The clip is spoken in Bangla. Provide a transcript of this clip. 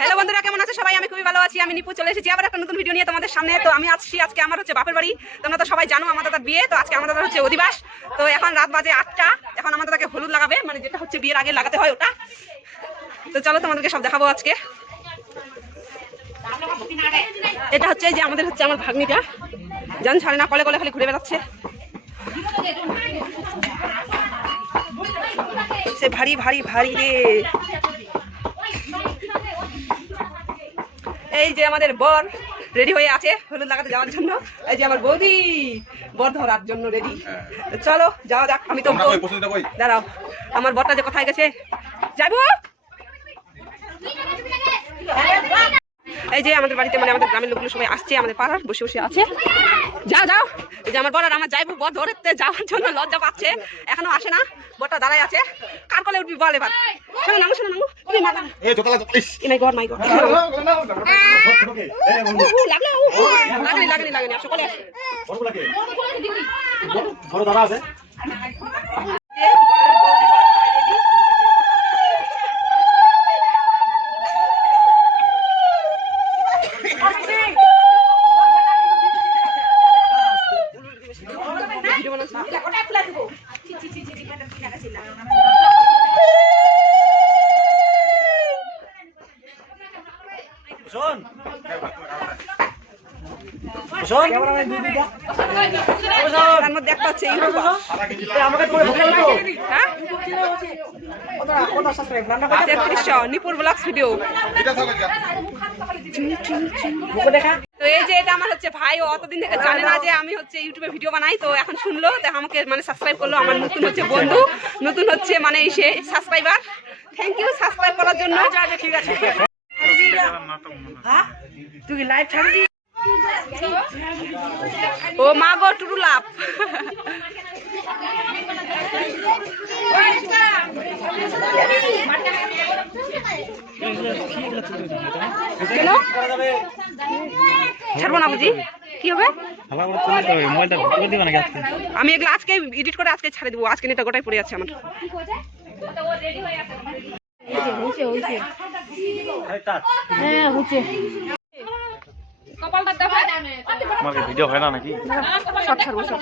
হ্যালো বন্ধুরা, কেমন আছো সবাই? আমি খুবই ভালো আছি। আমি নিপু চলে এসেছি আবার একটা নতুন ভিডিও নিয়ে তোমাদের সামনে। তো আমি আজকে আমার হচ্ছে বাপের বাড়ি। তোমরা তো সবাই জানো আমার দাদার বিয়ে। তো আজকে আমার দাদার হচ্ছে অধিবাস। তো এখন রাত বাজে 8টা। এখন আমার দাদাকে হলুদ লাগাবে, মানে যেটা হচ্ছে বিয়ের আগে লাগাতে হয় ওটা। তো চলো তোমাদেরকে সব দেখাবো আজকে। এটা হচ্ছে যে আমাদের হচ্ছে আমার ভাগ্নিটা, জান ছাড়ে না, কলে কলে খালি ঘুরে বেড়াচ্ছে। সে ভারী ভারী ভারী রে। এই যে আমাদের বর রেডি হয়ে আছে হলুদ লাগাতে যাওয়ার জন্য। এই যে আমার বৌদি বর ধরার জন্য রেডি। চলো যাওয়া যাক। আমি তো দাঁড়াও, আমার বরটা যে কোথায় গেছে, যাইবো। এই যে আমাদের বাড়িতে মানে আমাদের গ্রামের লোকগুলো সবাই আসছে, আমাদের পাড়ার বসে বসে আছে। যাও যাও। এই যে আমার বর আর আমার যাইবো বর ধরতে যাওয়ার জন্য লজ্জা পাচ্ছে, এখনো আসে না। বরটা দাঁড়ায় আছে। কার কলে উঠবি বল এবার? শোনো নামো, শোনো নামো। তুমি মাথা এই তোতলা ইস মাই গড মাই গড। লাগনি আসো কলে আসো। বড় দাদা আছে। নিপুর ব্লগস ভিডিও। তো এই যে এটা আমার হচ্ছে ভাই, ও অতদিন থেকে জানে না যে আমি হচ্ছে ইউটিউবে ভিডিও বানাই। তো এখন শুনলো, তো আমাকে মানে সাবস্ক্রাইব করলো। আমার নতুন হচ্ছে বন্ধু, নতুন হচ্ছে মানে সে সাবস্ক্রাইবার। থ্যাংক ইউ সাবস্ক্রাইব করার জন্য। ঠিক আছে তুই লাইভ ছাড়বি। ও মা গো টুরু লাভ। ছাড়বো না বুঝি, কি হবে? আমি এগুলো আজকে এডিট করে আজকে ছাড়ে দেবো। আজকে নেটা গোটাই পড়ে আছে আমার। ভিডিও হয় না নাকি? সব ছাড়বো সব।